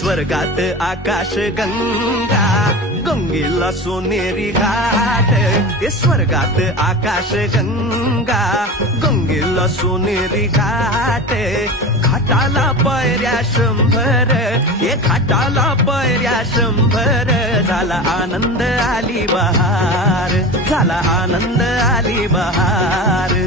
स्वर्गात आकाश गंगा, गंगेला सोनेरी घाट. ते स्वर्गात आकाश गंगा, गंगेला सोनेरी घाट. घाटाला पायऱ्या 100, ये घाटाला पायऱ्या 100. झाला आनंद आली बहार, झाला आनंद आली बहार.